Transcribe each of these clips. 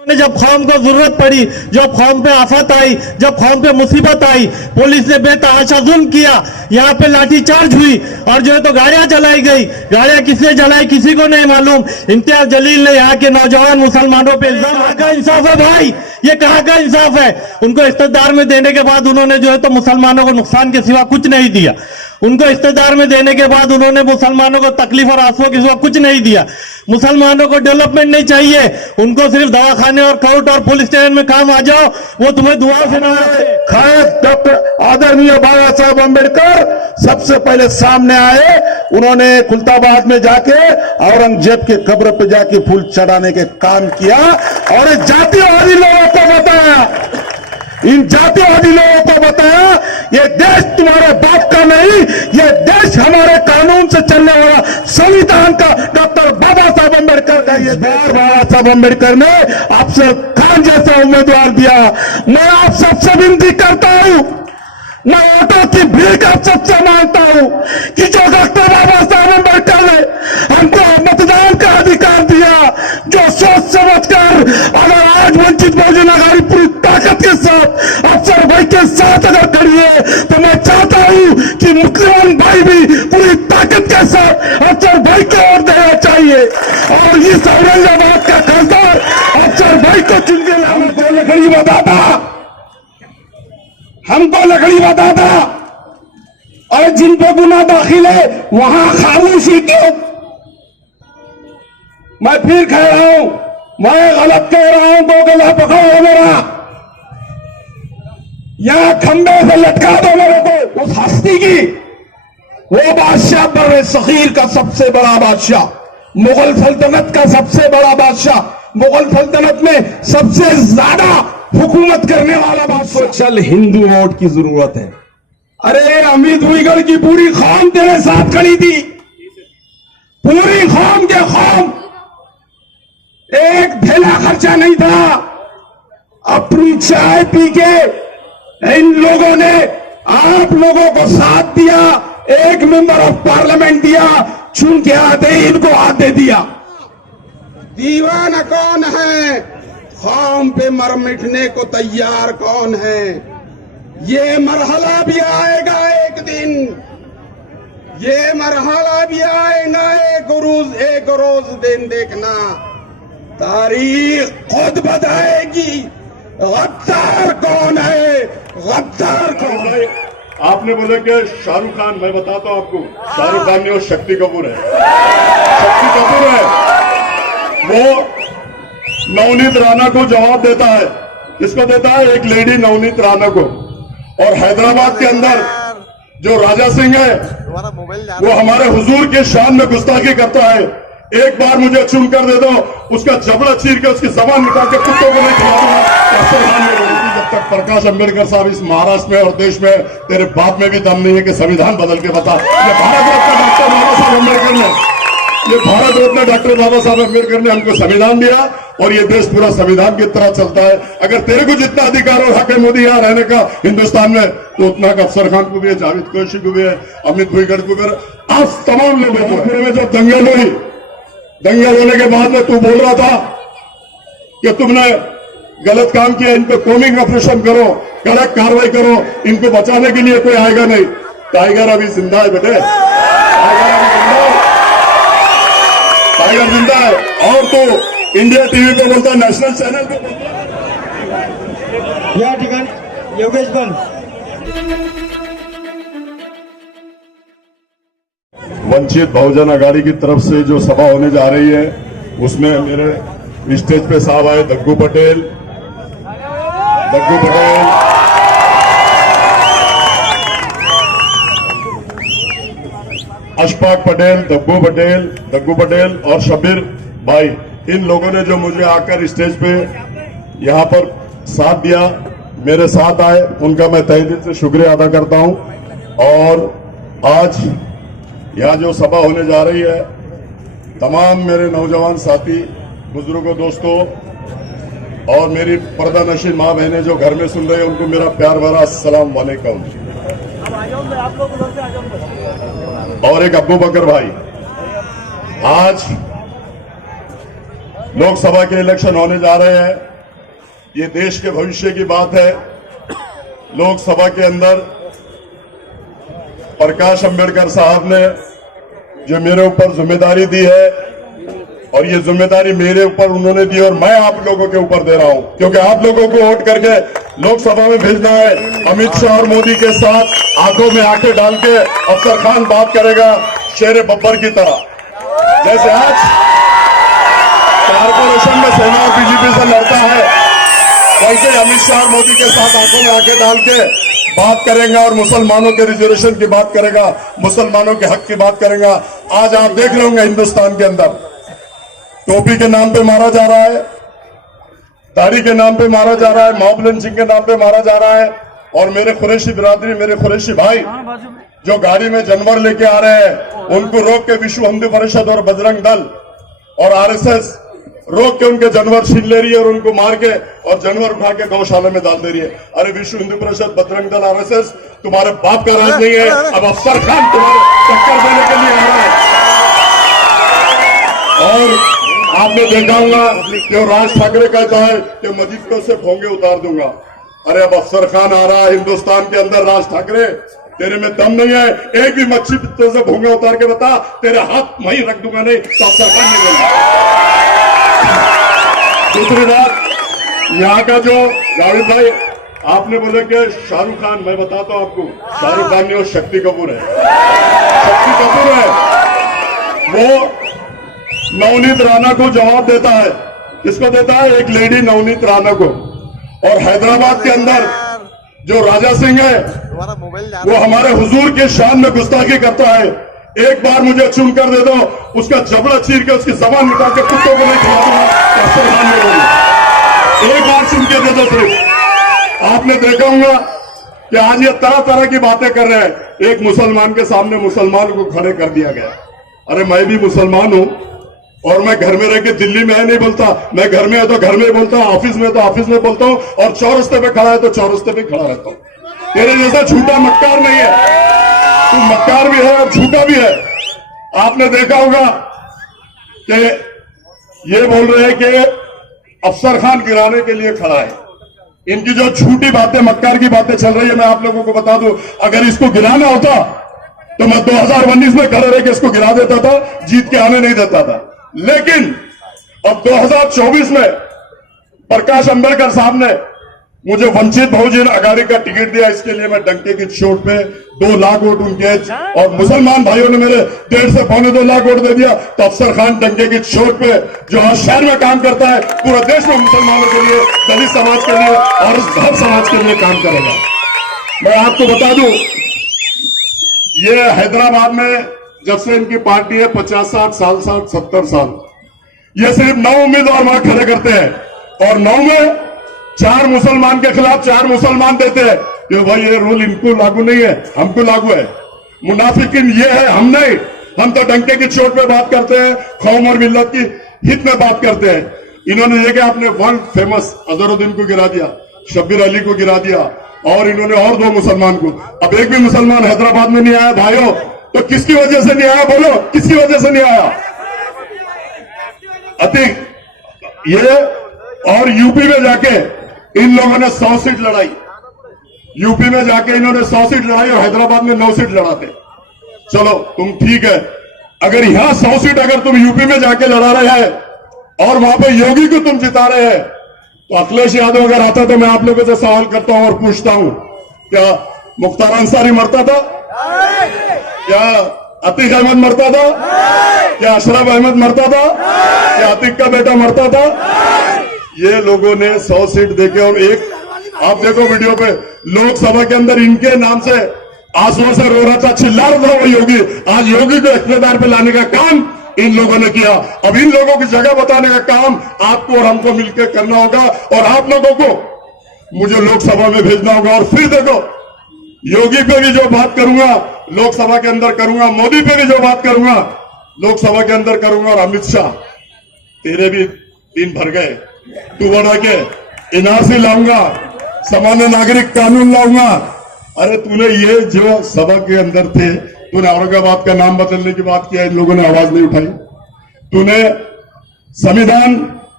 जब कौम को जरूरत पड़ी, जब कौम पे आफत आई, जब कौम पे मुसीबत आई, पुलिस ने बेतहाशा जुल्म किया, यहाँ पे लाठीचार्ज हुई और जो है तो गाड़ियां जलाई गई। गाड़ियां किसने जलाई किसी को नहीं मालूम। इम्तियाज जलील ने यहाँ के नौजवान मुसलमानों पे इल्जाम, कहाँ का इंसाफ है भाई, ये कहाँ का इंसाफ है। उनको इख्तियार में देने के बाद उन्होंने जो है तो मुसलमानों को नुकसान के सिवा कुछ नहीं दिया। उनको इख्तियार में देने के बाद उन्होंने मुसलमानों को तकलीफ और आंसुओं के सिवा कुछ नहीं दिया। मुसलमानों को डेवलपमेंट नहीं चाहिए, उनको सिर्फ दवाखाने और कोर्ट और पुलिस स्टेशन में काम आ जाओ, वो तुम्हें दुआ से ना आए। खास डॉक्टर आदरणीय बाबा साहब अम्बेडकर सबसे पहले सामने आए। उन्होंने खुलताबाद में जाके औरंगजेब के कब्र पे जाके फूल चढ़ाने के काम किया और जातिवादी लोगों को बताया, इन जातिवादी लोगों को बताया ये देश तुम्हारे बाप का नहीं, ये देश हमारे कानून से चलने वाला संविधान का डॉक्टर बाबा साहब अम्बेडकर का ये देश। बाबा साहब अम्बेडकर ने अफसर खान जैसा उम्मीदवार दिया। मैं आप सबसे विनती करता हूं, मैं ऑटो की भीड़ आप सबसे मांगता हूं कि जो डॉक्टर बाबा साहब अम्बेडकर ने हमको मतदान का अधिकार दिया, जो सोच समझकर अगर आज वंचित बहुजन अघाड़ी पूरी ताकत के साथ अफसर भाई के साथ अगर खड़ी है, तो मैं चाहता हूं कि मुख्यमंत्री भाई भी पूरी ताकत के साथ अफसर भाई को वोट देना चाहिए और इस औरंगाबाद का खासदार अफसर भाई को चुन के हमको लकड़ी बताता, हमको लकड़ी बताता और जिन पे गुना दाखिल है वहां खामोशी क्यों। मैं फिर कह रहा हूं, मैं गलत कह रहा हूं तो गला पकड़ो मेरा, यहां खंबे से लटका दो मेरे को उस हस्ती की, वो बादशाह बर्रे सगीर का सबसे बड़ा बादशाह, मुगल सल्तनत का सबसे बड़ा बादशाह, मुगल सल्तनत में सबसे ज्यादा हुकूमत करने वाला बादशाह। चल हिंदू वोट की जरूरत है। अरे अमित उइगर की पूरी कौम तेरे साथ खड़ी थी, पूरी कौम के कौम, एक थैला खर्चा नहीं था। अपनी चाय पी के इन लोगों ने आप लोगों को साथ दिया, एक मेंबर ऑफ पार्लियामेंट दिया, चुन के आते इनको आते दिया। दीवाना कौन है, कौम पे मर मिटने को तैयार कौन है। ये मरहला भी आएगा एक दिन, ये मरहला भी आएगा एक रोज दिन देखना, तारीख खुद बताएगी गद्दार कौन है, गद्दार कौन है। आपने बोला कि शाहरुख खान, मैं बताता हूं आपको, शाहरुख खान नहीं, वो शक्ति कपूर है, शक्ति कपूर है। वो नवनीत राणा को जवाब देता है, किसको देता है, एक लेडी नवनीत राणा को। और हैदराबाद के अंदर जो राजा सिंह है वो हमारे हुजूर के शान में गुस्ताखी करता है। एक बार मुझे चुन कर दे दो, उसका जबड़ा चीर के उसकी जबान निकाल के कुत्तों को नहीं खिलाऊंगा। जब तक प्रकाश अम्बेडकर साहब इस महाराष्ट्र में और देश में, तेरे बाप में भी दम नहीं है कि संविधान बदल के बता। ये भारत रत्न डॉक्टर बाबा साहब अम्बेडकर ने, ये भारत रत्न डॉक्टर बाबा साहब अम्बेडकर ने हमको संविधान दिया और ये देश पूरा संविधान की तरह चलता है। अगर तेरे को जितना अधिकार और हक है मोदी यहाँ रहने का हिंदुस्तान में, तो उतना का अफसर खान को भी है, जावेद कुरैशी को भी है, अमित भुईगढ़ को भी है, आज तमाम लोगों को। में जब दंगल हुई, दंगल होने के बाद में तू बोल रहा था कि तुमने गलत काम किया, इन पे कोमिंग ऑपरेशन करो, कड़क कार्रवाई करो, इनको बचाने के लिए कोई आएगा नहीं। टाइगर अभी जिंदा है बेटे, टाइगर जिंदा है। और तो इंडिया टीवी पे बोलता है, नेशनल चैनल पे या ठिकाण योगेश बन। वंचित बहुजन अघाड़ी की तरफ से जो सभा होने जा रही है, उसमें मेरे स्टेज पे साहब आए, दग्गू पटेल, अशफाक पटेल, दग्गू पटेल और शबीर भाई, इन लोगों ने जो मुझे आकर स्टेज पे यहाँ पर साथ दिया, मेरे साथ आए, उनका मैं तहे दिल से शुक्रिया अदा करता हूं। और आज यहाँ जो सभा होने जा रही है, तमाम मेरे नौजवान साथी, बुजुर्गों, दोस्तों और मेरी पर्दा नशीन माँ बहनें जो घर में सुन रहे हैं, उनको मेरा प्यार भरा अस्सलाम वालेकुम। और एक अब्बू बकर भाई, आज लोकसभा के इलेक्शन होने जा रहे हैं। ये देश के भविष्य की बात है। लोकसभा के अंदर प्रकाश अंबेडकर साहब ने जो मेरे ऊपर जिम्मेदारी दी है, और ये जिम्मेदारी मेरे ऊपर उन्होंने दी और मैं आप लोगों के ऊपर दे रहा हूं, क्योंकि आप लोगों को वोट करके लोकसभा में भेजना है। अमित शाह और मोदी के साथ आंखों में आंखें डाल के अफसर खान बात करेगा शेर बब्बर की तरह। जैसे आज कारपोरेशन में सेना और बीजेपी से लड़ता है, वैसे अमित शाह और मोदी के साथ आंखों में आंखें डाल के बात करेगा और मुसलमानों के रिजर्वेशन की बात करेगा, मुसलमानों के हक की बात करेगा। आज आप देख रहे होंगे हिंदुस्तान के अंदर टोपी के नाम पे मारा जा रहा है, दाढ़ी के नाम पे मारा जा रहा है, मॉब लिंचिंग के नाम पे मारा जा रहा है। और मेरे कुरैशी बिरादरी, मेरे कुरैशी भाई जो गाड़ी में जानवर लेके आ रहे हैं, उनको रोक के विश्व हिंदू परिषद और बजरंग दल और आरएसएस रोक के उनके जानवर छीन ले रही है और उनको मार के और जानवर उठा के गौशाला में डाल दे रही है। अरे विश्व हिंदू परिषद, बजरंग दल, आरएसएस तुम्हारे बाप का राज नहीं है। अब अफसर खान तुम्हारे टक्कर देने के लिए आ रहा है। और आपने देखा होगा कि राज ठाकरे कहता है कि मजीद को से भोंगे उतार दूंगा। अरे अब अफसर खान आ रहा है हिंदुस्तान के अंदर। राज ठाकरे तेरे में दम नहीं है, एक भी मच्छी तो से भोंगे उतार के बता, तेरे हाथ वहीं रख दूंगा, नहीं तो अफसर खान नहीं देगा। दूसरी बात, यहाँ का जो जावेद भाई आपने बोले कि शाहरुख खान, मैं बताता हूं आपको, शाहरुख खान नहीं, वो शक्ति कपूर है। शक्ति कपूर है, वो नवनीत राणा को जवाब देता है। किसको देता है? एक लेडी नवनीत राणा को। और हैदराबाद के अंदर जो राजा सिंह है, वो हमारे हुजूर के शान में गुस्ताखी करता है। एक बार मुझे चुन कर दे दो, उसका जबड़ा चीर के उसकी जबान निकाल के कुत्तों को नहीं खिलाऊंगा। एक बार चुन के दे दो सिर्फ। आपने देखा होगा कि आज ये तरह तरह की बातें कर रहे हैं। एक मुसलमान के सामने मुसलमान को खड़े कर दिया गया। अरे मैं भी मुसलमान हूं और मैं घर में रह के दिल्ली में है नहीं बोलता, मैं घर में है तो घर में बोलता हूं, ऑफिस में है तो ऑफिस में बोलता हूं, और चौरस्ते पे खड़ा है तो चौरस्ते पे खड़ा रहता हूं। तेरे जैसा झूठा मक्कार नहीं है, तू मक्कार भी है और झूठा भी है। आपने देखा होगा कि ये बोल रहे हैं कि अफसर खान गिराने के लिए खड़ा है। इनकी जो झूठी बातें, मक्कार की बातें चल रही है, मैं आप लोगों को बता दूं, अगर इसको गिराना होता तो मैं 2019 में खड़े रह के इसको गिरा देता था, जीत के आने नहीं देता था। लेकिन अब 2024 में प्रकाश अंबेडकर साहब ने मुझे वंचित बहुजन अघाड़ी का टिकट दिया। इसके लिए मैं डंके की चोट पे 2 लाख वोट उनके, और मुसलमान भाइयों ने मेरे 1.5 से 2.25 लाख वोट दे दिया। तो अफसर खान डंके की चोट पे जो हर शहर में काम करता है, पूरे देश में मुसलमानों के लिए, दलित समाज के लिए और हर समाज के लिए काम करेगा। मैं आपको बता दूं, ये हैदराबाद में जब से इनकी पार्टी है 50-60 साल, 60-70 साल, ये सिर्फ 9 उम्मीदवार वहां खड़े करते हैं और 9 में 4 मुसलमान के खिलाफ 4 मुसलमान देते हैं कि भाई ये रूल इनको लागू नहीं है, हमको लागू है। मुनाफिकिन ये है, हम नहीं। हम तो डंके की चोट पे बात करते हैं, कौम और मिल्लत की हित में बात करते हैं। इन्होंने देखा अपने वर्ल्ड फेमस अजहरुद्दीन को गिरा दिया, शब्बीर अली को गिरा दिया, और इन्होंने और 2 मुसलमान को। अब एक भी मुसलमान हैदराबाद में नहीं आया भाइयों, तो किसकी वजह से नहीं आया? बोलो, किसकी वजह से नहीं आया? अतिक ये। और यूपी में जाके इन लोगों ने 100 सीट लड़ाई। यूपी में जाके इन्होंने 100 सीट लड़ाई और हैदराबाद में 9 सीट लड़ाते। चलो तुम ठीक है, अगर यहां 100 सीट अगर तुम यूपी में जाके लड़ा रहे हैं और वहां पे योगी को तुम जिता रहे हैं, तो अखिलेश यादव अगर आता तो मैं आप लोगों से सवाल करता हूं और पूछता हूं, क्या मुख्तार अंसारी मरता था? क्या अतीक अहमद मरता था? क्या अशरफ अहमद मरता था? क्या अतीक का बेटा मरता था? ये लोगों ने 100 सीट देके, और एक आप देखो वीडियो पे, लोकसभा के अंदर इनके नाम से आंसुओं से रो रहा था, चिल्ला रहा था वो योगी। आज योगी को इख्तियार पे लाने का काम इन लोगों ने किया। अब इन लोगों की जगह बताने का काम आपको और हमको मिलकर करना होगा, और आप लोगों को मुझे लोकसभा में भेजना होगा। और फिर देखो, योगी पे भी जो बात करूंगा लोकसभा के अंदर करूंगा, मोदी पे भी जो बात करूंगा लोकसभा के अंदर करूंगा, और अमित शाह तेरे भी दिन भर गए। तू बढ़ा के एनआरसी लाऊंगा, सामान्य नागरिक कानून लाऊंगा। अरे तूने ये जो सभा के अंदर थे, तूने औरंगाबाद का नाम बदलने की बात किया, इन लोगों ने आवाज नहीं उठाई। तूने संविधान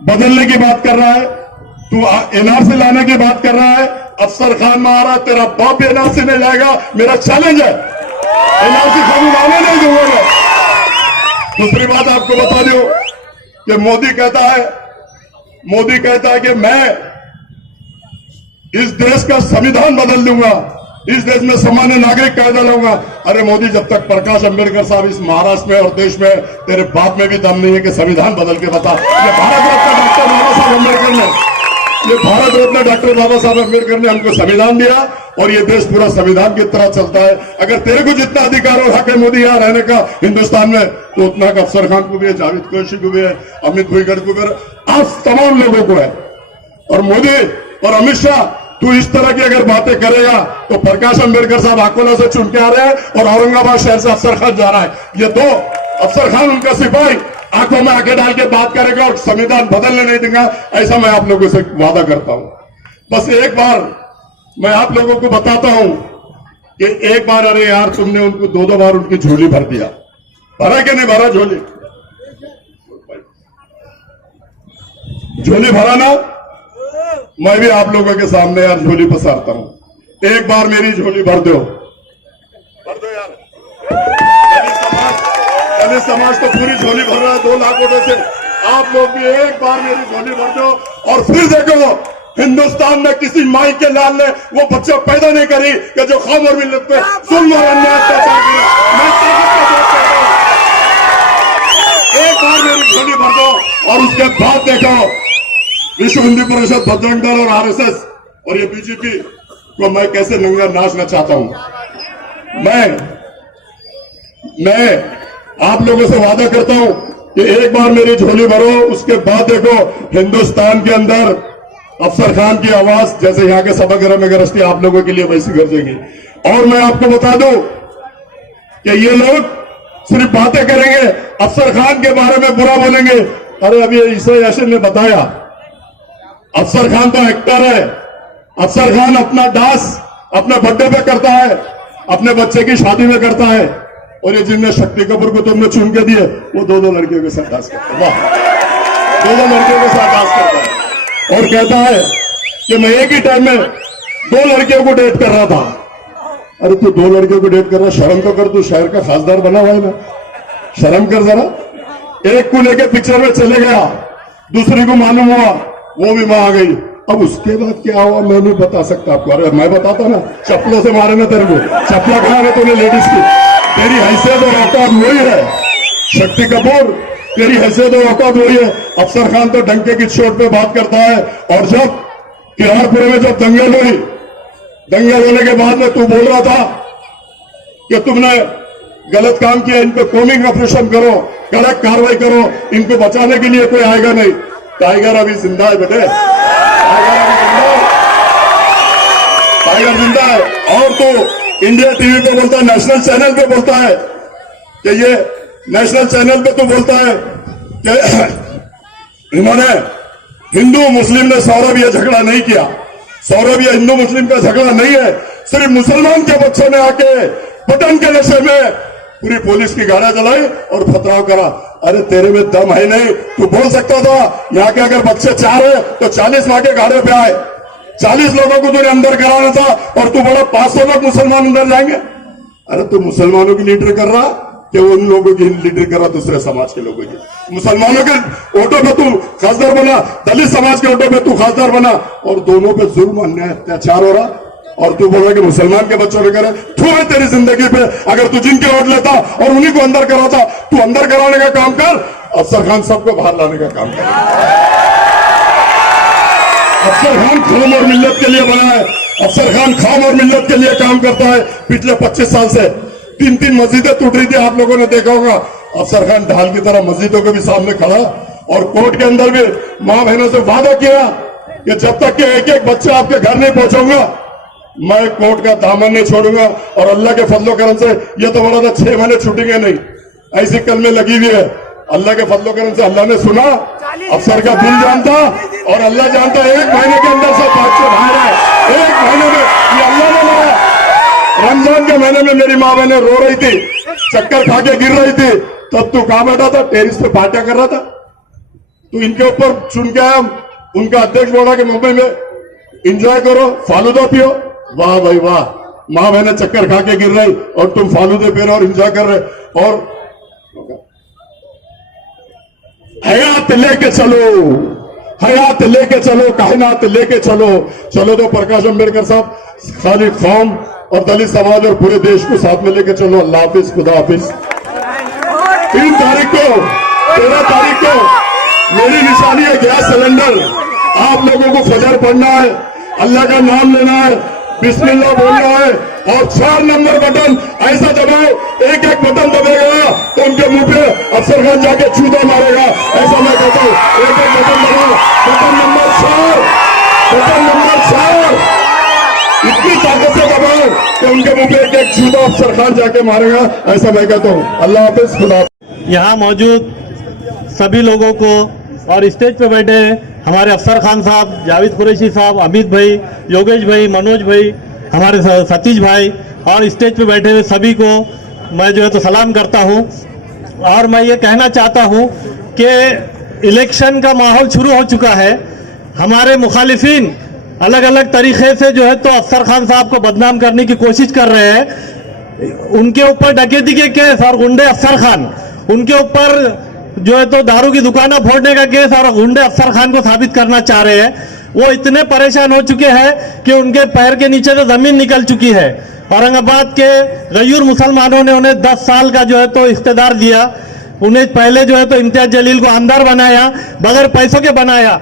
बदलने की बात कर रहा है, तू एनआरसी लाने की बात कर रहा है, अफसर खान मारा, तेरा बाप भी एनआरसी नहीं लाएगा, मेरा चैलेंज है, एनआरसी खाली लाने नहीं दूंगा मैं। दूसरी बात आपको बता दो कि मोदी कहता है कि मैं इस देश का संविधान बदल दूंगा, इस देश में सामान्य नागरिक कायदा लाऊंगा। अरे मोदी, जब तक प्रकाश अंबेडकर साहब इस महाराष्ट्र में और देश में, तेरे बाप में भी दम नहीं है कि संविधान बदल के बता। ये भारत रत्न डॉक्टर बाबा साहब अम्बेडकर ने, ये भारत रत्न डॉक्टर बाबा साहब अम्बेडकर ने हमको संविधान दिया और ये देश पूरा संविधान की तरह चलता है। अगर तेरे को जितना अधिकार और हक है मोदी यहाँ रहने का हिंदुस्तान में, तो उतना हक अफसर खान को भी है, जावेद कुरैशी को भी है, अमित भुईगढ़ को भी है, आप तमाम लोगों को है। और मोदी और अमित शाह, तू इस तरह की अगर बातें करेगा तो प्रकाश अंबेडकर साहब अकोला से चुन के आ रहे हैं और औरंगाबाद शहर से अफसर खान जा रहा है। ये दो अफसर खान, उनका सिपाही आंखों में आंखें डाल के बात करेगा और संविधान बदलने नहीं देगा, ऐसा मैं आप लोगों से वादा करता हूं। बस एक बार मैं आप लोगों को बताता हूं कि एक बार, अरे यार, तुमने उनको दो बार उनकी झोली भर दिया, भरा कि नहीं भरा झोली? झोली भरा ना? मैं भी आप लोगों के सामने यार झोली पसारता हूं, एक बार मेरी झोली भर दो यार। दलित समाज तो पूरी झोली भर रहा है 2 लाख वोटों से, आप लोग भी एक बार मेरी झोली भर दो और फिर देखो हिंदुस्तान में किसी माई के लाल ने वो बच्चा पैदा नहीं करी कि जो कौम और मिल्लत पे जुल्म और अन्याय अत्याचार किया। मैं ताकत का बात करता हूं, एक बार मेरी झोली भर दो और उसके बाद देखो विश्व हिंदू परिषद, बजरंग दल और आरएसएस और ये बीजेपी को मैं कैसे नंगा नाचना चाहता हूं। मैं आप लोगों से वादा करता हूं कि एक बार मेरी झोली भरो, उसके बाद देखो हिंदुस्तान के अंदर अफसर खान की आवाज जैसे यहाँ के सभागृह में गरजती आप लोगों के लिए वैसी गरजेगी। और मैं आपको बता दूं कि ये लोग सिर्फ बातें करेंगे, अफसर खान के बारे में बुरा बोलेंगे। अरे अभी ईसा यासिन ने बताया, अफसर खान तो एक्टर है, अफसर खान अपना डांस अपने बर्थडे पे करता है, अपने बच्चे की शादी में करता है, और ये जिनने शक्ति कपूर को तुमने चुन के दिए वो 2 लड़कियों के साथ डांस करता है। वाह, 2 लड़कियों के साथ डांस करता है और कहता है कि मैं एक ही टाइम में 2 लड़कियों को डेट कर रहा था। अरे तू 2 लड़कियों को डेट कर रहा, शर्म तो कर, तू शहर का खासदार बना हुआ है ना, शर्म कर जरा। एक को लेके पिक्चर में चले गया, दूसरी को मालूम हुआ वो भी वहां आ गई, अब उसके बाद क्या हुआ मैं नहीं बता सकता आपको। अरे मैं बताता ना, चप्पलों से मारे ना तेरे को, चप्पला कहा है तूने लेडीज की, तेरी हैसियत और औकात वही है। शक्ति कपूर, तेरी हैसियत और औकात वही है। अफसर खान तो डंके की चोट पे बात करता है, और जब किरारपुरे में जब दंगल हुई, दंगल होने के बाद में तू बोल रहा था कि तुमने गलत काम किया, इन पे कॉमिंग ऑपरेशन करो, कड़क कार्रवाई करो, इनको बचाने के लिए कोई आएगा नहीं। टाइगर अभी जिंदा है बेटे, टाइगर जिंदा है। और तो इंडिया टीवी पे बोलता है, नेशनल चैनल पे बोलता है कि ये नेशनल चैनल पे तो बोलता है कि इन्होंने हिंदू मुस्लिम ने सौरभ ये झगड़ा नहीं किया। सौरभ ये हिंदू मुस्लिम का झगड़ा नहीं है, सिर्फ मुसलमान के बच्चों ने आके बटन के नशे में पूरी पुलिस की गाड़ियां जलाई और पथराव करा। अरे तेरे में दम है नहीं, तू बोल सकता था यहाँ के अगर बच्चे 4 है तो 40 माँ के गाड़े पे आए, 40 लोगों को तूने अंदर कराना था और तू बड़ा 500 लोग मुसलमान अंदर जाएंगे। अरे तू मुसलमानों की लीडर कर रहा कि उन लोगों की लीडर कर रहा दूसरे समाज के लोगों की। मुसलमानों के ऑटो पे तू खासदार बना, दलित समाज के ऑटो पे तू खासदार बना, और दोनों पे जुल्म अन्याय अत्याचार हो रहा, और तू बोल रहा कि मुसलमान के बच्चों ने करे। तू है तेरी जिंदगी पे, अगर तू जिनके वोट लेता और उन्हीं को अंदर कराता, तू अंदर कराने का काम कर, अफसर खान सबको बाहर लाने का काम कर। अफसर खान कौम और मिल्लत के लिए बना है, अफसर खान कौम और मिल्लत के लिए काम करता है। पिछले 25 साल से 3 मस्जिदें टूट रही थी, आप लोगों ने देखा होगा। अफसर खान ढाल की तरह मस्जिदों के भी सामने खड़ा, और कोर्ट के अंदर भी मां बहनों से वादा किया कि जब तक के एक बच्चा आपके घर नहीं पहुंचाऊंगा, मैं कोर्ट का दामन नहीं छोड़ूंगा। और अल्लाह के फजलो करम से ये तो बोला था 6 महीने छूटेंगे नहीं, ऐसी कल में लगी हुई है। अल्लाह के फजलो करम से अल्लाह ने सुना, अफसर का दिल जानता और अल्लाह जानता। 1 महीने के अंदर से बच्चे बाहर आए, 1 महीने में, ये अल्लाह ने लाया। रमजान के महीने में मेरी माँ बहने रो रही थी, चक्कर खा के गिर रही थी, तब तू कहां बैठा था? टेरिस पे पार्टियां कर रहा था। तू इनके ऊपर चुन के आया उनका अध्यक्ष बोला कि मुंबई में एंजॉय करो, फालूदा पियो। वाह भाई वाह, मां बहने चक्कर खा के गिर रही और तुम फालूदे पी रहे और एंजॉय कर रहे। और हयात लेके चलो, हयात लेके चलो, कायनात लेके चलो। चलो तो प्रकाश अंबेडकर साहब, खाली कौम और दलित समाज और पूरे देश को साथ में लेके चलो। अल्लाह हाफिज, खुदा हाफिज। 3 तारीख को, 13 तारीख को मेरी निशानी है गैस सिलेंडर। आप लोगों को फजर पढ़ना है, अल्लाह का नाम लेना है, बिस्मिल्लाह बोलना है और 4 नंबर बटन ऐसा दबाओ, एक एक बटन दबेगा तो उनके मुंह पे अफसर खान जाके चूता मारेगा। ऐसा मैं कहता हूं, एक एक बटन दबाओ। बटन नंबर 4, बटन नंबर 4 इतनी ताकत से दबाओ कि उनके मुंह पे एक एक चूता अफसर खान जाके मारेगा। ऐसा मैं कहता हूं। अल्लाह हाफिज, खुदा। यहाँ मौजूद सभी लोगों को और स्टेज पे बैठे हमारे अफसर खान साहब, जावेद कुरैशी साहब, अमित भाई, योगेश भाई, मनोज भाई, हमारे सतीश भाई और स्टेज पे बैठे हुए सभी को मैं जो है तो सलाम करता हूँ। और मैं ये कहना चाहता हूँ कि इलेक्शन का माहौल शुरू हो चुका है। हमारे मुखालिफिन अलग अलग तरीके से जो है तो अफसर खान साहब को बदनाम करने की कोशिश कर रहे हैं। उनके ऊपर डकैती के केस और गुंडे अफसर खान, उनके ऊपर जो है तो दारू की दुकानें फोड़ने का केस और गुंडे अफसर खान को साबित करना चाह रहे हैं। वो इतने परेशान हो चुके हैं कि उनके पैर के नीचे से जमीन निकल चुकी है। औरंगाबाद के गयूर मुसलमानों ने उन्हें 10 साल का जो है तो इख्तियार दिया। उन्हें पहले जो है तो इम्तियाज जलील को अंदर बनाया, बगैर पैसों के बनाया,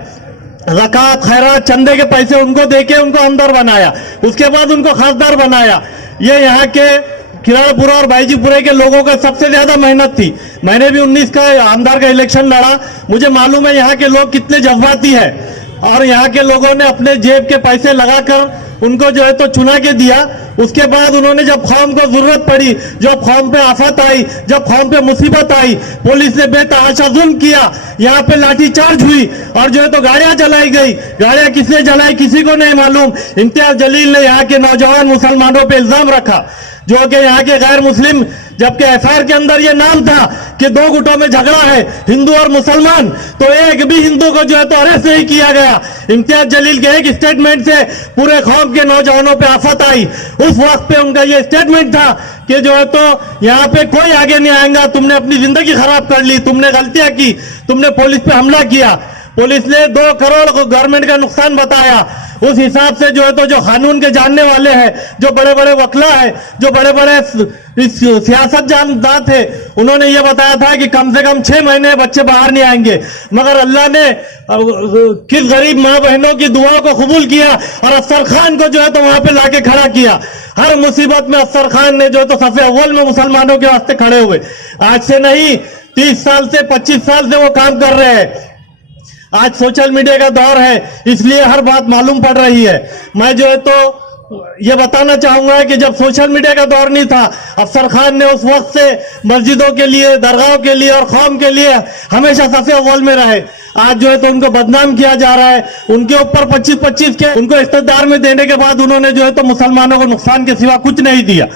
ज़कात खैरात चंदे के पैसे उनको देके उनको अंदर बनाया, उसके बाद उनको खासदार बनाया। ये यहाँ के किराड़ापुरा और बाईजीपुरे के लोगों का सबसे ज्यादा मेहनत थी। मैंने भी 19 का आमदार का इलेक्शन लड़ा, मुझे मालूम है यहाँ के लोग कितने जज्बाती है। और यहाँ के लोगों ने अपने जेब के पैसे लगाकर उनको जो है तो चुना के दिया। उसके बाद उन्होंने जब कौम को जरूरत पड़ी, जब कौम पे आफत आई, जब कौम पे मुसीबत आई, पुलिस ने बेतहाशा जुल्म किया, यहाँ पे लाठीचार्ज हुई और जो है तो गाड़ियां जलाई गई। गाड़ियां किसने जलाई किसी को नहीं मालूम। इम्तियाज जलील ने यहाँ के नौजवान मुसलमानों पे इल्जाम रखा, जो कि यहाँ के गैर मुस्लिम, जबकि एफआईआर के अंदर ये नाम था कि 2 गुटों में झगड़ा है, हिंदू और मुसलमान, तो एक भी हिंदू को जो है तो अरेस्ट नहीं किया गया। इम्तियाज जलील के एक स्टेटमेंट से पूरे कौम के नौजवानों पे आफत आई। उस वक्त पे उनका ये स्टेटमेंट था कि जो है तो यहाँ पे कोई आगे नहीं आएगा, तुमने अपनी जिंदगी खराब कर ली, तुमने गलतियां की, तुमने पुलिस पे हमला किया। पुलिस ने 2 करोड़ को गवर्नमेंट का नुकसान बताया। उस हिसाब से जो है तो जो कानून के जानने वाले हैं, जो बड़े बड़े वकला है, जो बड़े बड़े सियासत जानदान थे, उन्होंने ये बताया था कि कम से कम 6 महीने बच्चे बाहर नहीं आएंगे। मगर अल्लाह ने किस गरीब माँ बहनों की दुआ को कबूल किया और अफसर खान को जो है तो वहां पे लाके खड़ा किया। हर मुसीबत में अफसर खान ने जो है तो सफ़े अव्वल में मुसलमानों के वास्ते खड़े हुए। आज से नहीं, 30 साल से 25 साल से वो काम कर रहे हैं। आज सोशल मीडिया का दौर है, इसलिए हर बात मालूम पड़ रही है। मैं जो है तो ये बताना चाहूंगा कि जब सोशल मीडिया का दौर नहीं था, अफसर खान ने उस वक्त से मस्जिदों के लिए, दरगाहों के लिए और कौम के लिए हमेशा सफ़े अव्वल में रहे। आज जो है तो उनको बदनाम किया जा रहा है। उनके ऊपर 25-25 के उनको इख्तियार में देने के बाद उन्होंने जो है तो मुसलमानों को नुकसान के सिवा कुछ नहीं दिया।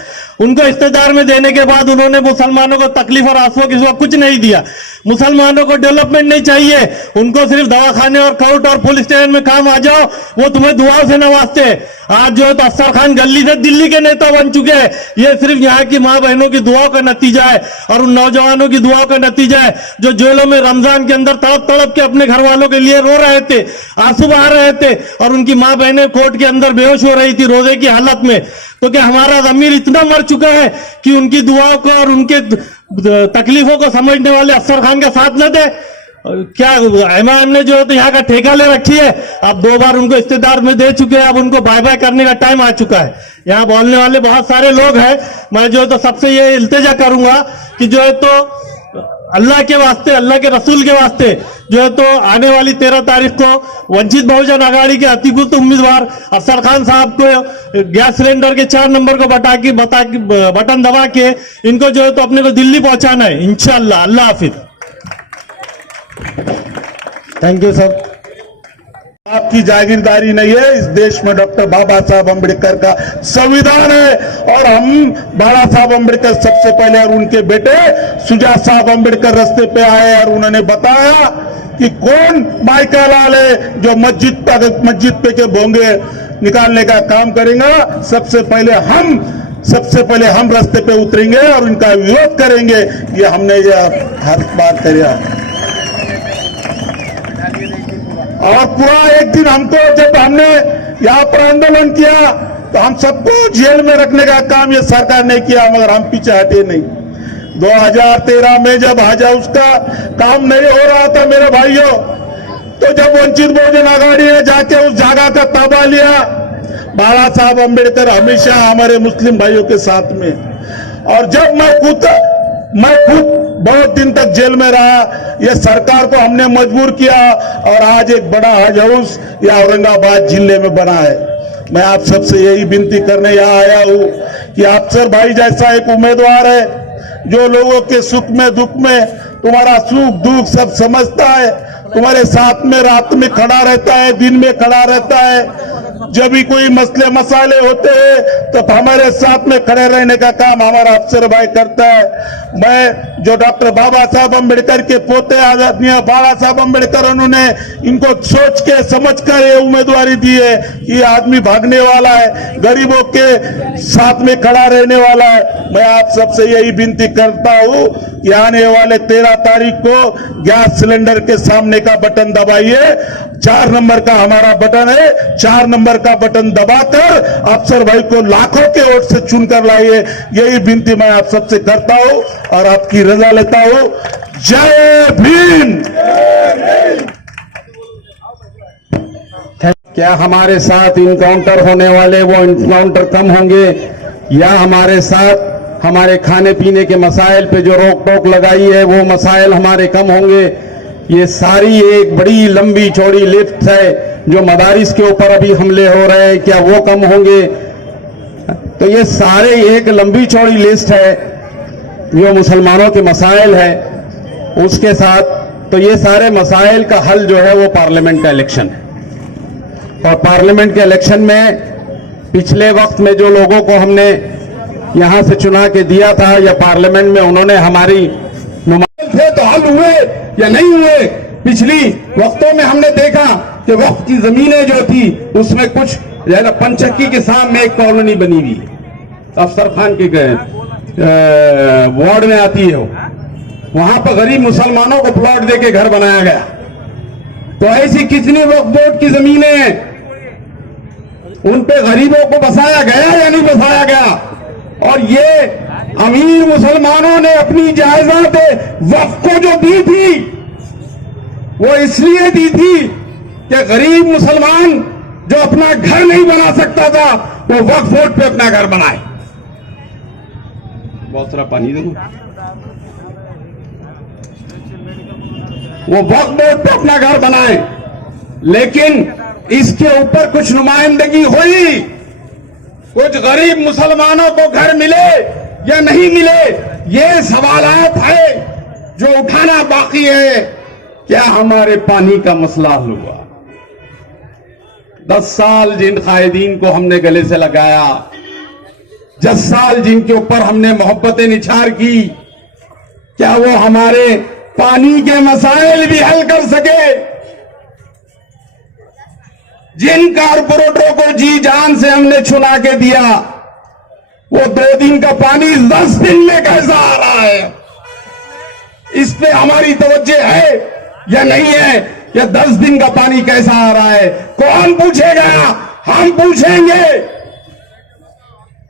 उनको इख्तियार में देने के बाद उन्होंने मुसलमानों को तकलीफ और आंसुओं के सिवा कुछ नहीं दिया। मुसलमानों को डेवलपमेंट नहीं चाहिए, उनको सिर्फ दवाखाने और कोर्ट और पुलिस स्टेशन में काम आ जाओ, वो तुम्हें दुआओं से नवाजते। आज जो है तो अफसर खान गली से दिल्ली के नेता बन चुके हैं। ये सिर्फ यहाँ की माँ बहनों की दुआओं का नतीजा है और उन नौजवानों की दुआओं का नतीजा है जो जेलों में रमजान के अंदर तड़प तड़प के अपने घर वालों के लिए रो रहे थे, आंसू बहा रहे थे, और उनकी माँ बहनें कोर्ट के अंदर बेहोश हो रही थी रोजे की हालत में। तो क्या हमारा ज़मीर इतना मर चुका है कि उनकी दुआओं को और उनके तकलीफों को समझने वाले अफसर खान का साथ न दे? क्या ऐमान ने जो है तो यहाँ का ठेका ले रखी है? अब 2 बार उनको इस्तेदार में दे चुके हैं, अब उनको बाय बाय करने का टाइम आ चुका है। यहाँ बोलने वाले बहुत सारे लोग हैं। मैं जो है तो सबसे ये इल्तिजा करूंगा कि जो है तो अल्लाह के वास्ते, अल्लाह के रसूल के वास्ते जो है तो आने वाली 13 तारीख को वंचित बहुजन आघाड़ी के अधिकृत उम्मीदवार अफसर खान साहब को गैस सिलेंडर के 4 नंबर को बटन दबा के इनको जो है तो अपने को दिल्ली पहुंचाना है इंशाअल्लाह। अल्लाह हाफिज। Thank you sir. आपकी जागीरदारी नहीं है, इस देश में डॉक्टर बाबा साहब अम्बेडकर का संविधान है और हम बाबा साहब अम्बेडकर सबसे पहले और उनके बेटे सुजात साहब अम्बेडकर रास्ते पे आए और उन्होंने बताया कि कि कौन माइका लाल है जो मस्जिद पे के भोंगे निकालने का काम करेगा। सबसे पहले हम रास्ते पे उतरेंगे और इनका विरोध करेंगे। ये हमने हर बात करिया। और पूरा एक दिन हमको जब हमने यहाँ पर आंदोलन किया तो हम सबको जेल में रखने का काम ये सरकार ने किया, मगर हम पीछे हटे नहीं। 2013 में जब हज हाउस का काम नहीं हो रहा था मेरे भाइयों, तो जब वंचित बहुजन आघाड़ी ने जाके उस जगह का ताबा लिया, बाबा साहब अम्बेडकर हमेशा हमारे मुस्लिम भाइयों के साथ में। और जब मैं खुद बहुत दिन तक जेल में रहा, ये सरकार को हमने मजबूर किया और आज एक बड़ा हज हाउस या औरंगाबाद जिले में बना है। मैं आप सबसे यही विनती करने यहाँ आया हूँ कि अफसर भाई जैसा एक उम्मीदवार है जो लोगों के सुख में दुख में तुम्हारा सुख दुख सब समझता है, तुम्हारे साथ में रात में खड़ा रहता है, दिन में खड़ा रहता है। जब भी कोई मसले मसाले होते हैं तो हमारे साथ में खड़े रहने का काम हमारा अफसर भाई करता है। मैं जो डॉक्टर बाबा साहब अम्बेडकर के पोते आदरणीय बाबा साहब अम्बेडकर, उन्होंने इनको सोच के समझ कर ये उम्मीदवारी दी है कि ये आदमी भागने वाला है, गरीबों के साथ में खड़ा रहने वाला है। मैं आप सबसे यही विनती करता हूं कि आने वाले 13 तारीख को गैस सिलेंडर के सामने का बटन दबाइए। 4 नंबर का हमारा बटन है, 4 नंबर का बटन दबाकर अफसर भाई को लाखों के वोट से चुनकर लाइए। यही विनती मैं आप सबसे करता हूं और आपकी रजा लेता हूं। जय भीम। क्या हमारे साथ इनकाउंटर होने वाले वो इनकाउंटर कम होंगे, या हमारे साथ हमारे खाने पीने के मसाइल पे जो रोक टोक लगाई है वो मसाइल हमारे कम होंगे? ये सारी एक बड़ी लंबी चौड़ी लिस्ट है। जो मदारिस के ऊपर अभी हमले हो रहे हैं, क्या वो कम होंगे? तो ये सारे एक लंबी चौड़ी लिस्ट है जो मुसलमानों के मसाइल है। उसके साथ तो ये सारे मसाइल का हल जो है वो पार्लियामेंट का इलेक्शन है। और पार्लियामेंट के इलेक्शन में पिछले वक्त में जो लोगों को हमने यहां से चुना के दिया था, या पार्लियामेंट में उन्होंने हमारी नुमाइंदे थे, तो हल हुए या नहीं हुए? पिछली वक्तों में हमने देखा कि वक्त की जमीनें जो थी उसमें कुछ पंचक्की के सामने एक कॉलोनी बनी हुई अफसर खान के वार्ड में आती है, वहां पर गरीब मुसलमानों को प्लॉट देके घर बनाया गया। तो ऐसी कितनी वक्फ बोर्ड की जमीनें हैं, उन पे गरीबों को बसाया गया या नहीं बसाया गया? और ये अमीर मुसलमानों ने अपनी जायदाद वक्फ को जो दी थी वो इसलिए दी थी कि गरीब मुसलमान जो अपना घर नहीं बना सकता था वो वक्फ बोर्ड पे अपना घर बनाए। बहुत सारा पानी दे दो। वो वक्फ बोर्ड पे अपना घर बनाए, लेकिन इसके ऊपर कुछ नुमाइंदगी हुई? कुछ गरीब मुसलमानों को घर मिले या नहीं मिले, ये सवालात है जो उठाना बाकी है। क्या हमारे पानी का मसला हल हुआ? 10 साल जिन कायदीन को हमने गले से लगाया, 10 साल जिनके ऊपर हमने मोहब्बतें निछार की, क्या वो हमारे पानी के मसाइल भी हल कर सके? जिन कारपोरेटरों को जी जान से हमने चुना के दिया, वो 2 दिन का पानी 10 दिन में कैसा आ रहा है? इस पे हमारी तवज्जो है या नहीं है? या 10 दिन का पानी कैसा आ रहा है? कौन पूछेगा? हम पूछेंगे।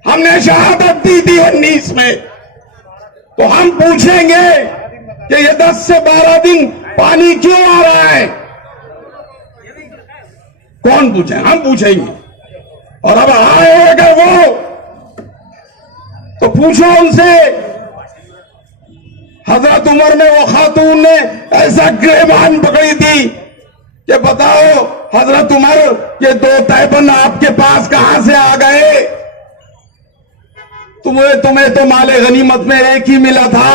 हमने शहादत दी थी 19 में, तो हम पूछेंगे कि ये 10 से 12 दिन पानी क्यों आ रहा है? कौन पूछे? हम पूछेंगे। और अब आए अगर वो, तो पूछो उनसे। हजरत उमर ने, वो खातून ने ऐसा गिरबान पकड़ी थी कि बताओ हजरत उमर, ये 2 तैबन आपके पास कहां से आ गए? तुम्हें तो माले गनीमत में एक ही मिला था,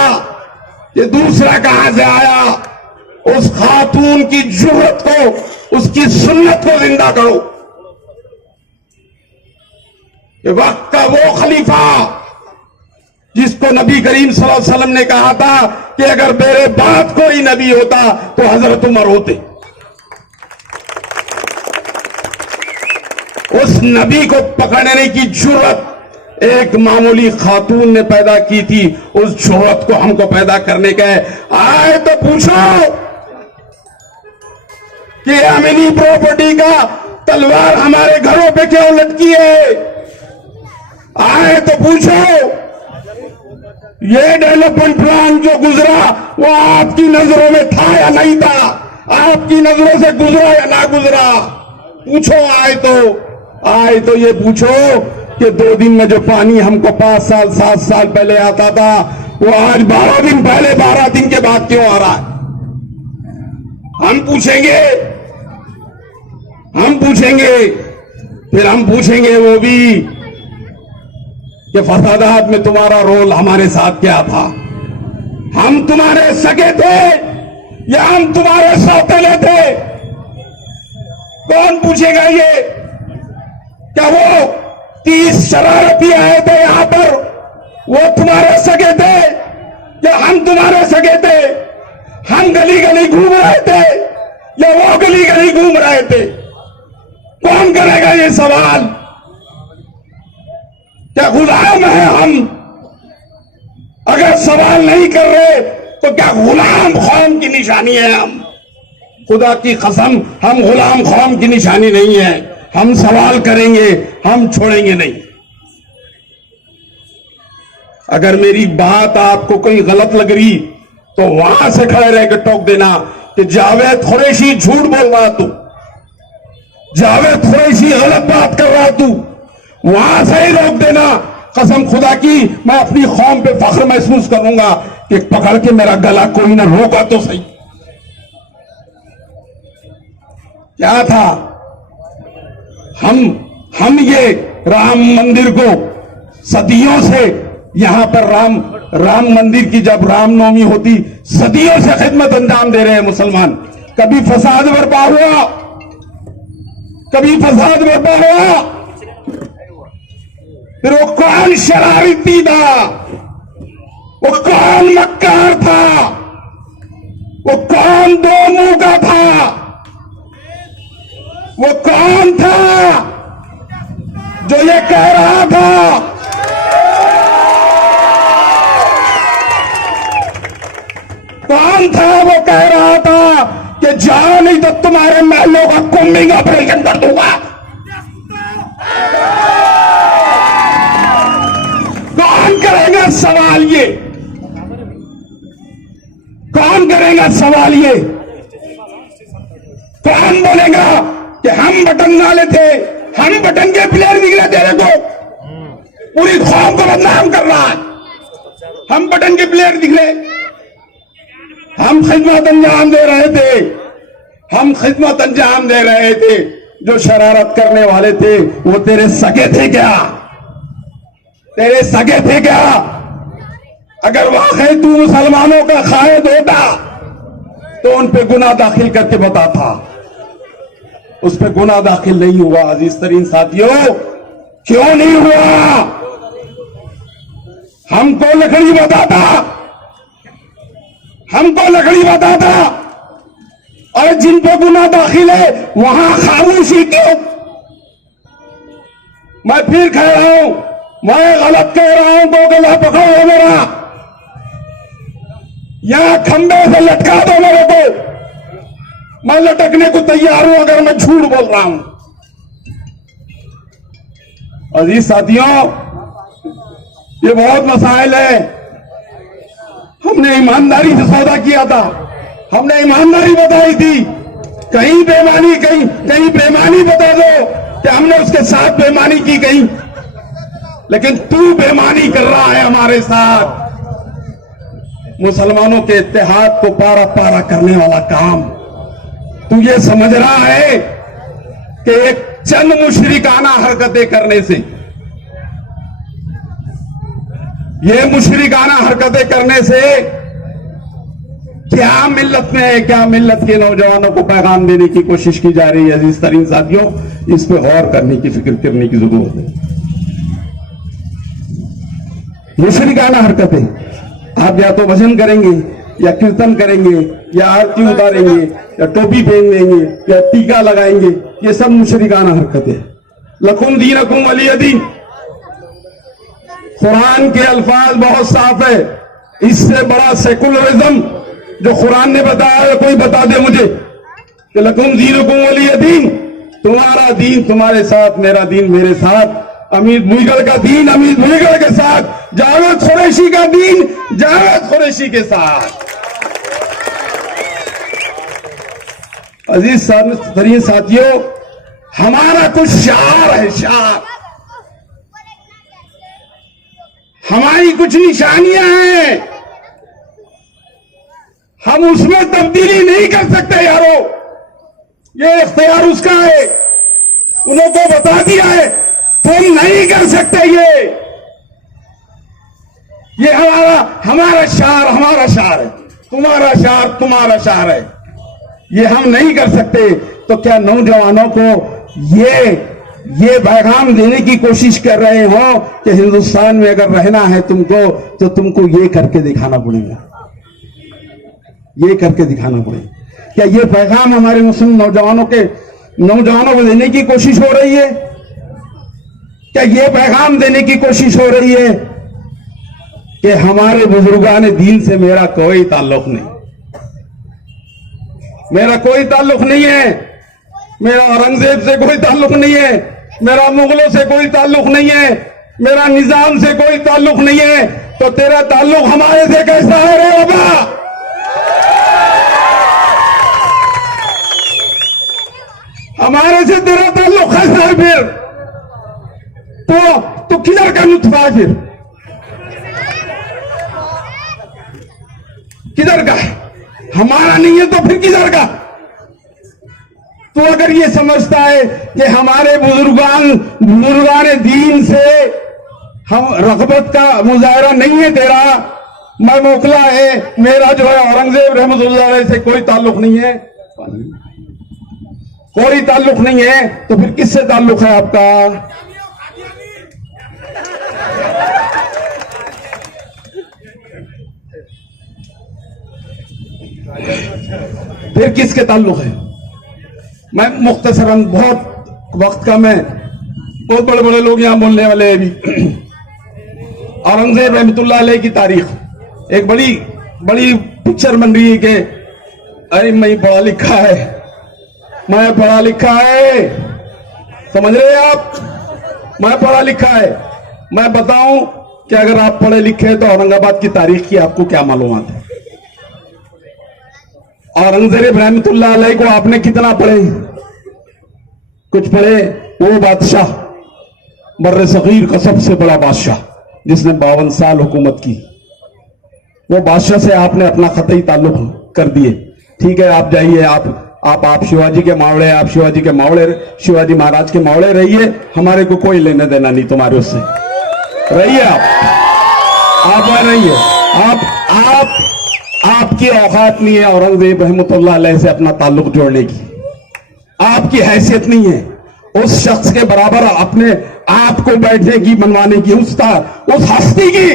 ये दूसरा कहां से आया? उस खातून की जुर्रत को, उसकी सुन्नत को जिंदा करो। कि वक्त का वो खलीफा जिसको नबी करीम सल्लल्लाहु अलैहि वसल्लम ने कहा था कि अगर मेरे बाद कोई नबी होता तो हजरत उमर होते। उस नबी को पकड़ने की जुर्रत एक मामूली खातून ने पैदा की थी। उस जुर्रत को हमको पैदा करने का है। आए तो पूछो कि अमीनी प्रॉपर्टी का तलवार हमारे घरों पे क्यों लटकी है। आए तो पूछो ये डेवलपमेंट प्लान जो गुजरा वो आपकी नजरों में था या नहीं था, आपकी नजरों से गुजरा या ना गुजरा। पूछो आए तो ये पूछो कि 2 दिन में जो पानी हमको 5 साल 7 साल पहले आता था वो आज 12 दिन पहले 12 दिन के बाद क्यों आ रहा है। हम पूछेंगे फिर हम पूछेंगे वो भी कि फसादात में तुम्हारा रोल हमारे साथ क्या था। हम तुम्हारे सगे थे या हम तुम्हारे सौतेले थे। कौन पूछेगा ये? क्या वो 30 शरारती आए थे यहां पर वो तुम्हारे सगे थे या हम तुम्हारे सगे थे? हम गली गली घूम रहे थे या वो गली गली घूम रहे थे? कौन करेगा ये सवाल? क्या गुलाम है हम? अगर सवाल नहीं कर रहे तो क्या गुलाम कौम की निशानी है हम? खुदा की कसम हम गुलाम कौम की निशानी नहीं है। हम सवाल करेंगे, हम छोड़ेंगे नहीं। अगर मेरी बात आपको कोई गलत लग रही तो वहां से खड़े रह के टोक देना कि जावेद कुरैशी झूठ बोल रहा तू, जावेद कुरैशी गलत बात कर रहा तू, वहां से ही रोक देना। कसम खुदा की मैं अपनी कौम पे फख्र महसूस करूंगा कि पकड़ के मेरा गला कोई ना रोका तो सही। क्या था? हम ये राम मंदिर को सदियों से यहां पर राम मंदिर की जब रामनवमी होती सदियों से खिदमत अंजाम दे रहे हैं मुसलमान। कभी फसाद बर्पा हुआ, फिर वो कौन शरारती था, वो कौन मक्कार था, वो कौन दो मुंह का था, वो कौन था जो ये कह रहा था कौन था वो कह रहा था कि जाओ नहीं तो तुम्हारे महलों का कुंबिंग ऑपरेशन कर दूंगा। कौन करेगा सवाल ये? कौन करेगा सवाल ये? कौन बोलेगा कि हम बटन वाले थे, हम बटन के प्लेयर निकले तेरे को? पूरी कौम को बदनाम कर रहा है। हम बटन के प्लेयर निकले, हम खिदमत अंजाम दे रहे थे। जो शरारत करने वाले थे वो तेरे सगे थे क्या? अगर वाकई तू मुसलमानों का खायद होता तो उन पे गुनाह दाखिल करके बताता। उस पे गुनाह दाखिल नहीं हुआ। अजीज तरीन साथियों, क्यों नहीं हुआ? हमको लकड़ी बताता और जिन पे गुनाह दाखिल है वहां खामोशी क्यों? मैं फिर कह रहा हूं, मैं गलत कह रहा हूं तो गला पकड़ो मेरा, यहां खंबे से लटका दो मेरे को। मैं लटकने को तैयार हूं अगर मैं झूठ बोल रहा हूं। अजीज साथियों, ये बहुत मसाइल है। हमने ईमानदारी से सौदा किया था, हमने ईमानदारी बताई थी। कहीं बेईमानी बता दो कि हमने उसके साथ बेईमानी की कहीं, लेकिन तू बेईमानी कर रहा है हमारे साथ। मुसलमानों के इत्तेहाद को पारा पारा करने वाला काम तू ये समझ रहा है कि एक चंद मुशरिकाना हरकतें करने से, ये मुशरिकाना हरकतें करने से क्या मिल्लत में, क्या मिल्लत के नौजवानों को पैगाम देने की कोशिश की जा रही है। अजीज तरीन साथियों, इस पे गौर करने की, फिक्र करने की जरूरत है। मुशरिकाना हरकतें। आप या तो भजन करेंगे या कीर्तन करेंगे या आरती उतारेंगे या टोपी पहन लेंगे या टीका लगाएंगे, ये सब मुशरिकाना हरकतें। लकुम दीनकुम वलिय दीन, कुरान के अल्फाज बहुत साफ है। इससे बड़ा सेकुलरिज्म जो कुरान ने बताया है कोई बता दे मुझे कि लकुम दीनकुम वलिय दीन, तुम्हारा दीन तुम्हारे साथ, मेरा दीन मेरे साथ। अमीर मुइगल का दीन अमीर मुइगल के साथ, जावेद कुरैशी का दीन जावेद कुरैशी के साथ। अजीज तरीन साथियों, हमारा कुछ शार है, शार, हमारी कुछ निशानियां हैं, हम उसमें तब्दीली नहीं कर सकते यारो। ये इख्तियार उसका है, उन्होंने बता दिया है, तुम नहीं कर सकते। ये हमारा शार है, तुम्हारा शार तुम्हारा शार है, ये हम नहीं कर सकते। तो क्या नौजवानों को ये पैगाम देने की कोशिश कर रहे हो कि हिंदुस्तान में अगर रहना है तुमको, तो तुमको ये करके दिखाना पड़ेगा, ये करके दिखाना पड़ेगा। क्या ये पैगाम हमारे मुस्लिम नौजवानों को देने की कोशिश हो रही है? क्या ये पैगाम देने की कोशिश हो रही है कि हमारे बुजुर्गान दीन से मेरा कोई ताल्लुक नहीं, मेरा कोई ताल्लुक नहीं है, मेरा औरंगजेब से कोई ताल्लुक नहीं है, मेरा मुगलों से कोई ताल्लुक नहीं है, मेरा निजाम से कोई ताल्लुक नहीं है, तो तेरा ताल्लुक हमारे से कैसा है रे बाबा? हमारे से तेरा ताल्लुक कैसा है फिर? तो किधर का नुत्फा है फिर? किधर का? हमारा नहीं है तो फिर किधर का? तो अगर ये समझता है कि हमारे बुजुर्गान दीन से हम रग़बत का मुजाहरा नहीं है तेरा, मैं मोकला है, मेरा जो है औरंगजेब रहमतुल्लाह अलैह से कोई ताल्लुक नहीं है, कोई ताल्लुक नहीं है, तो फिर किससे ताल्लुक है आपका? फिर किसके ताल्लुक है? मैं मुख्तसरन, बहुत वक्त कम है, बहुत बड़े बड़े लोग यहां बोलने वाले हैं अभी। औरंगजेब रहमतुल्लाह अलैह की तारीख एक बड़ी पिक्चर बन रही है कि अरे मैं पढ़ा लिखा है, मैं पढ़ा लिखा है, समझ रहे हैं आप? मैं पढ़ा लिखा है। मैं बताऊं कि अगर आप पढ़े लिखे हैं तो औरंगाबाद की तारीख की आपको क्या मालूमात है? औरंगजेब रहमतुल्लाह अलैह को आपने कितना पढ़े? कुछ पढ़े? वो बादशाह, बर्रे सगीर का सबसे बड़ा बादशाह जिसने 52 साल हुकूमत की, वो बादशाह से आपने अपना कतई ताल्लुक कर दिए। ठीक है, आप जाइए, आप शिवाजी के मावड़े, आप शिवाजी के मावड़े, शिवाजी महाराज के मावड़े रहिए, हमारे को कोई लेना देना नहीं तुम्हारे उससे। रहिए आप रहिए, आपकी औकात नहीं है औरंगजेब रहमतुल्लाह अलैह से अपना ताल्लुक जोड़ने की, आपकी हैसियत नहीं है उस शख्स के बराबर अपने आप को बैठने की, मनवाने की, उस हस्ती की।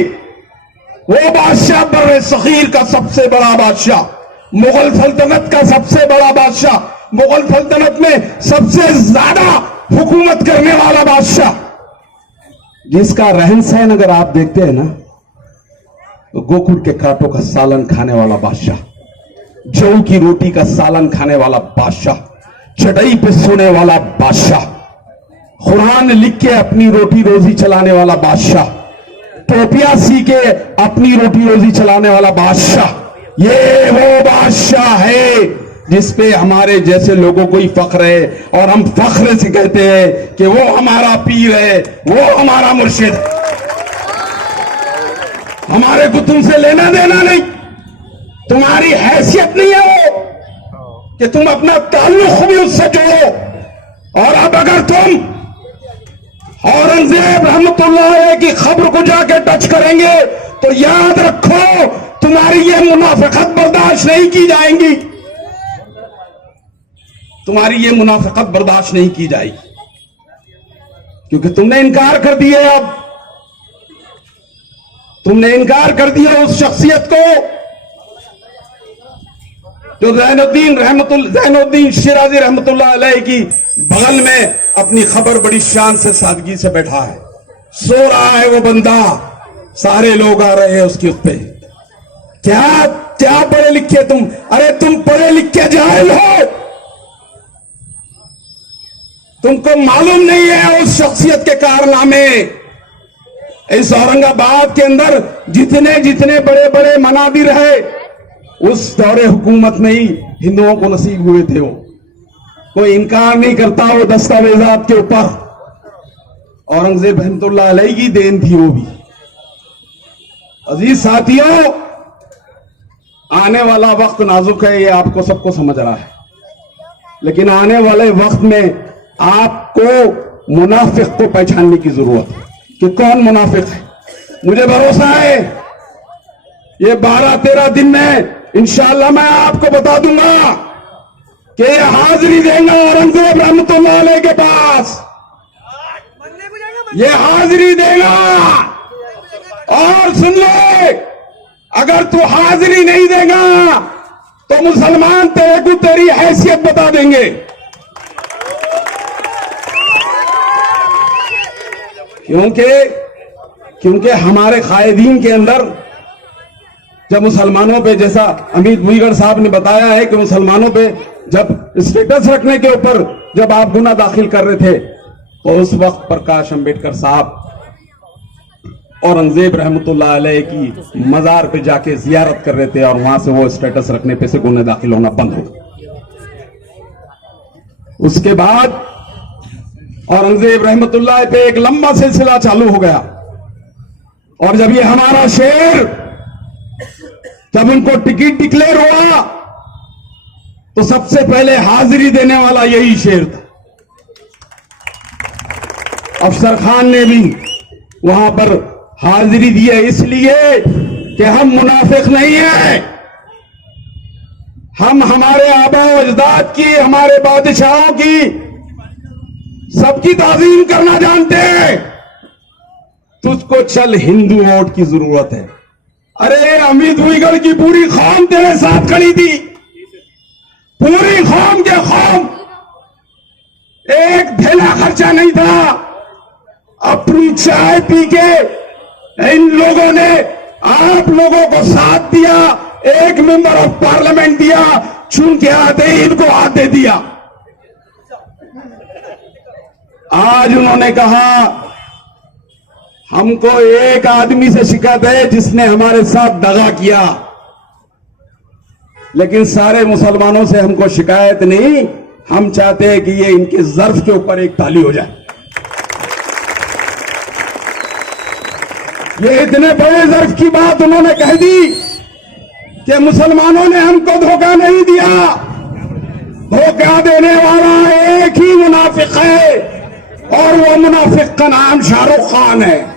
वो बादशाह बर्रे सगीर का सबसे बड़ा बादशाह, मुगल सल्तनत का सबसे बड़ा बादशाह, मुगल सल्तनत में सबसे ज्यादा हुकूमत करने वाला बादशाह, जिसका रहन सहन अगर आप देखते हैं ना तो गोकुल के कांटों का सालन खाने वाला बादशाह, जौ की रोटी का सालन खाने वाला बादशाह, चटाई पे सोने वाला बादशाह, कुरान लिख के अपनी रोटी रोजी चलाने वाला बादशाह, टोपियां सी के अपनी रोटी रोजी चलाने वाला बादशाह, ये वो बादशाह है जिसपे हमारे जैसे लोगों को ही फख्र है, और हम फख्र से कहते हैं कि वो हमारा पीर है, वो हमारा मुर्शिद है। हमारे को तुमसे लेना देना नहीं, तुम्हारी हैसियत नहीं है वो कि तुम अपना ताल्लुक भी उससे जोड़ो। और अब अगर तुम औरंगजेब रहमतुल्लाह अलैह की खबर को जाके टच करेंगे तो याद रखो तुम्हारी ये मुनाफिकत बर्दाश्त नहीं की जाएंगी, तुम्हारी ये मुनाफिकत बर्दाश्त नहीं की जाएगी, क्योंकि तुमने इनकार कर दिया। अब तुमने इनकार कर दिया उस शख्सियत को जो ज़ैनुद्दीन शिराजी रहमतुल्लाह अलैह की बगल में अपनी खबर बड़ी शान से सादगी से बैठा है, सो रहा है वो बंदा, सारे लोग आ रहे हैं उसकी उस पे। क्या क्या पढ़े लिखे तुम? अरे तुम पढ़े लिखे जाहिल हो, तुमको मालूम नहीं है उस शख्सियत के कारनामे। इस औरंगाबाद के अंदर जितने जितने बड़े बड़े मनादिर है उस दौरे हुकूमत में ही हिंदुओं को नसीब हुए थे। वो कोई इनकार नहीं करता, वो दस्तावेजात के ऊपर औरंगजेब रहमतुल्लाह अलैह की देन थी वो भी। अजीज साथियों, आने वाला वक्त नाजुक है, ये आपको सबको समझ रहा है, लेकिन आने वाले वक्त में आपको मुनाफिक को पहचानने की जरूरत है कि कौन मुनाफिक है। मुझे भरोसा है ये 12-13 दिन में इंशाअल्लाह मैं आपको बता दूंगा कि ये हाजिरी देगा औरंगजेब रहमतुल्लाह अलैह के पास, ये हाजिरी देगा। और सुन ले, अगर तू हाजिरी नहीं देगा तो मुसलमान तेरे को तेरी हैसियत बता देंगे। क्योंकि हमारे कायदीन के अंदर जब मुसलमानों पे, जैसा अमित भुईगढ़ साहब ने बताया है कि मुसलमानों पे जब स्टेटस रखने के ऊपर जब आप गुना दाखिल कर रहे थे तो उस वक्त प्रकाश अंबेडकर साहब औरंगजेब रहमतुल्लाह अलैह की मजार पे जाके जियारत कर रहे थे और वहां से वो स्टेटस रखने पे से गुना दाखिल होना बंद हो गया। उसके बाद औरंगजेब रहमतुल्लाह पे एक लंबा सिलसिला चालू हो गया और जब ये हमारा शेर, जब उनको टिकट डिक्लेयर हुआ तो सबसे पहले हाजिरी देने वाला यही शेर था। अफसर खान ने भी वहां पर हाजिरी दी है, इसलिए कि हम मुनाफिक नहीं हैं, हम हमारे आबा अजदाद की, हमारे बादशाहों की, सबकी ताजीम करना जानते हैं। तुझको चल हिंदू वोट की जरूरत है। अरे अमित भुईगढ़ की पूरी कौम तेरे साथ खड़ी थी, पूरी कौम के कौम, एक थैला खर्चा नहीं था। अपनी चाय पी के इन लोगों ने आप लोगों को साथ दिया, एक मेंबर ऑफ पार्लियामेंट दिया, चुन के आते ही इनको हाथ दे दिया। आज उन्होंने कहा हमको एक आदमी से शिकायत है जिसने हमारे साथ दगा किया, लेकिन सारे मुसलमानों से हमको शिकायत नहीं, हम चाहते हैं कि ये इनके ज़र्फ के ऊपर एक ताली हो जाए। ये इतने बड़े ज़र्फ की बात उन्होंने कह दी कि मुसलमानों ने हमको धोखा नहीं दिया, धोखा देने वाला एक ही मुनाफिक है और वो मुनाफिक का नाम शाहरुख खान है।